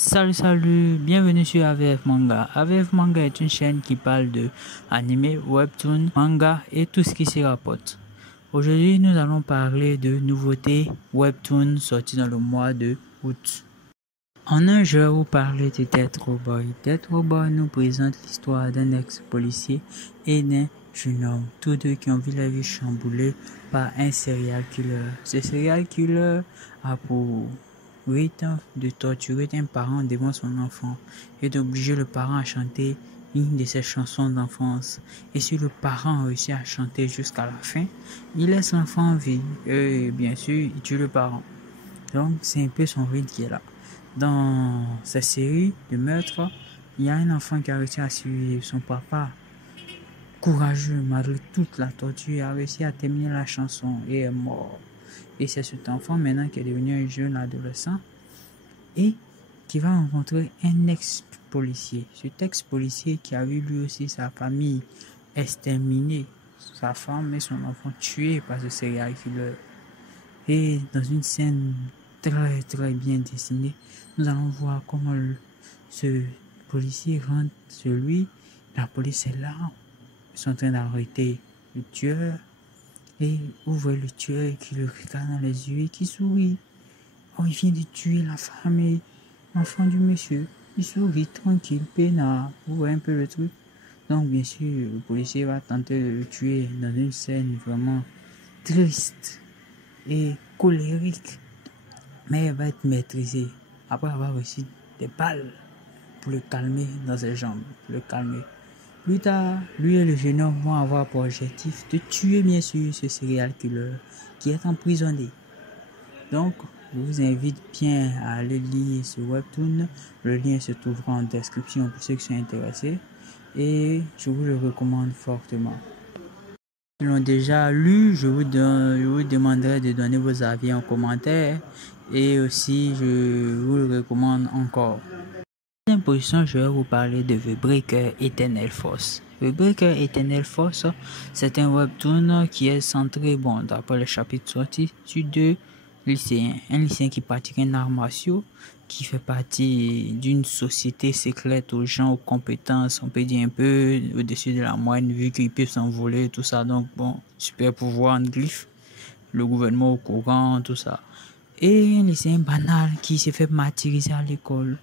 Salut, bienvenue sur AVF Manga. AVF Manga est une chaîne qui parle de anime, webtoon, manga et tout ce qui s'y rapporte. Aujourd'hui, nous allons parler de nouveautés webtoon sorties dans le mois de août. En un, je vais vous parler de Death Row Boy. Death Row Boy nous présente l'histoire d'un ex-policier et d'un jeune homme, tous deux qui ont vu la vie chamboulée par un serial killer. Ce serial killer a pour rythme de torturer un parent devant son enfant et d'obliger le parent à chanter une de ses chansons d'enfance. Et si le parent réussit à chanter jusqu'à la fin, il laisse l'enfant en vie et bien sûr il tue le parent. Donc c'est un peu son rythme qui est là. Dans cette série de meurtres, il y a un enfant qui a réussi à suivre son papa. Courageux, malgré toute la torture, a réussi à terminer la chanson et est mort. Et c'est cet enfant maintenant qui est devenu un jeune adolescent et qui va rencontrer un ex-policier. Cet ex-policier qui a vu lui aussi sa famille exterminée, sa femme et son enfant tués par ce serial killer. Et dans une scène très très bien dessinée, nous allons voir comment ce policier rentre sur lui. La police est là, ils sont en train d'arrêter le tueur. Et vous voyez le tueur qui le regarde dans les yeux et qui sourit. Oh, il vient de tuer la femme et l'enfant du monsieur. Il sourit tranquille, peinard. Vous voyez un peu le truc. Donc bien sûr, le policier va tenter de le tuer dans une scène vraiment triste et colérique. Mais elle va être maîtrisée après avoir reçu des balles pour le calmer dans ses jambes, pour le calmer. Plus tard, lui et le jeune homme vont avoir pour objectif de tuer bien sûr ce serial killer qui est emprisonné. Donc, je vous invite bien à aller lire ce webtoon. Le lien se trouvera en description pour ceux qui sont intéressés et je vous le recommande fortement. Si vous l'avez déjà lu, je vous demanderai de donner vos avis en commentaire et aussi je vous le recommande encore. En deuxième position, je vais vous parler de The Breaker Eternal Force. The Breaker Eternal Force, c'est un webtoon qui est centré, d'après le chapitre sorti, sur deux lycéens. Un lycéen qui pratique un art martiaux, qui fait partie d'une société secrète aux gens aux compétences, on peut dire un peu au-dessus de la moyenne, vu qu'il peut s'envoler, tout ça. Donc super pouvoir en glyphe, le gouvernement au courant, tout ça. Et un lycéen banal qui s'est fait martyriser à l'école.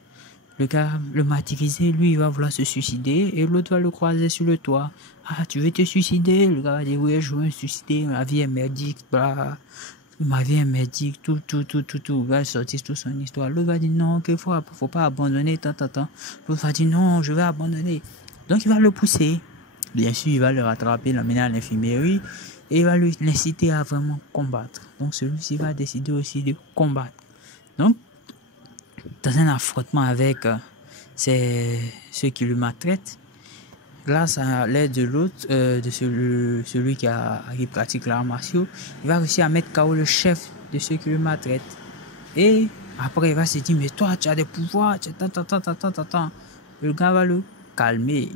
Le gars, le martyrisé, lui, il va vouloir se suicider et l'autre va le croiser sur le toit. Ah, tu veux te suicider? Le gars va dire, oui, je veux me suicider, ma vie est merdique, blah. Ma vie est merdique, tout. Il va sortir toute son histoire. L'autre va dire, non, qu'il faut pas abandonner, tant. L'autre va dire, non, je vais abandonner. Donc, il va le pousser. Bien sûr, il va le rattraper, l'amener à l'infirmerie et il va l'inciter à vraiment combattre. Donc, celui-ci va décider aussi de combattre. Donc, dans un affrontement avec ceux qui le maltraitent, grâce à l'aide de l'autre, de celui qui pratique l'art martiaux, il va réussir à mettre KO le chef de ceux qui le maltraitent. Et après, il va se dire, mais toi, tu as des pouvoirs, tant. Le gars va le calmer.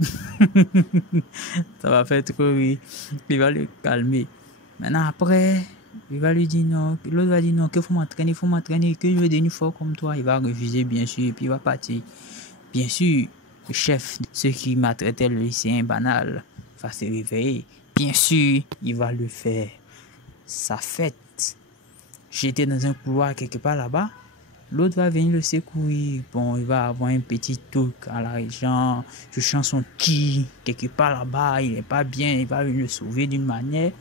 Ça va faire trop rire. Il va le calmer. Maintenant, après, il va lui dire non. L'autre va dire non, qu'il faut m'entraîner, que je veux devenir fort comme toi. Il va refuser, bien sûr, et puis il va partir. Bien sûr, le chef de ceux qui maltraitaient le lycéen banal va se réveiller. Bien sûr, il va le faire sa fête. J'étais dans un couloir quelque part là-bas. L'autre va venir le secourir. Il va avoir un petit truc à la région. Je chante son ki quelque part là-bas. Il n'est pas bien. Il va le sauver d'une manière.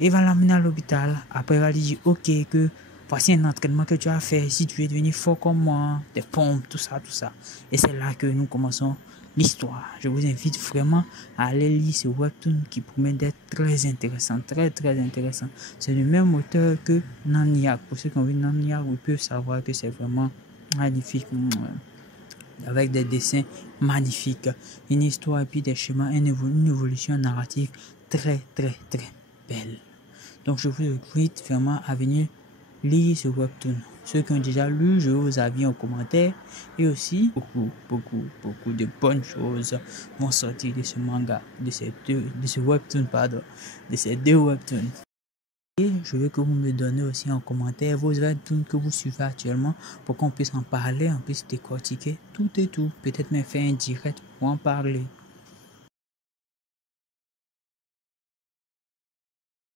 Il va l'amener à l'hôpital. Après, il va lui dire, ok, que voici un entraînement que tu as fait. Si tu veux devenir fort comme moi, des pompes, tout ça. Et c'est là que nous commençons l'histoire. Je vous invite vraiment à aller lire ce webtoon qui promet d'être très intéressant, très intéressant. C'est le même auteur que Naniak. Pour ceux qui ont vu Naniak, vous pouvez savoir que c'est vraiment magnifique, avec des dessins magnifiques, une histoire et puis des schémas, une évolution narrative très belle. Donc je vous invite vraiment à venir lire ce webtoon. Ceux qui ont déjà lu, je vous avis en commentaire. Et aussi, beaucoup de bonnes choses vont sortir de ce manga, de ces deux webtoons. Et je veux que vous me donnez aussi en commentaire vos webtoons que vous suivez actuellement pour qu'on puisse en parler, on puisse décortiquer tout et tout. Peut-être même faire un direct pour en parler.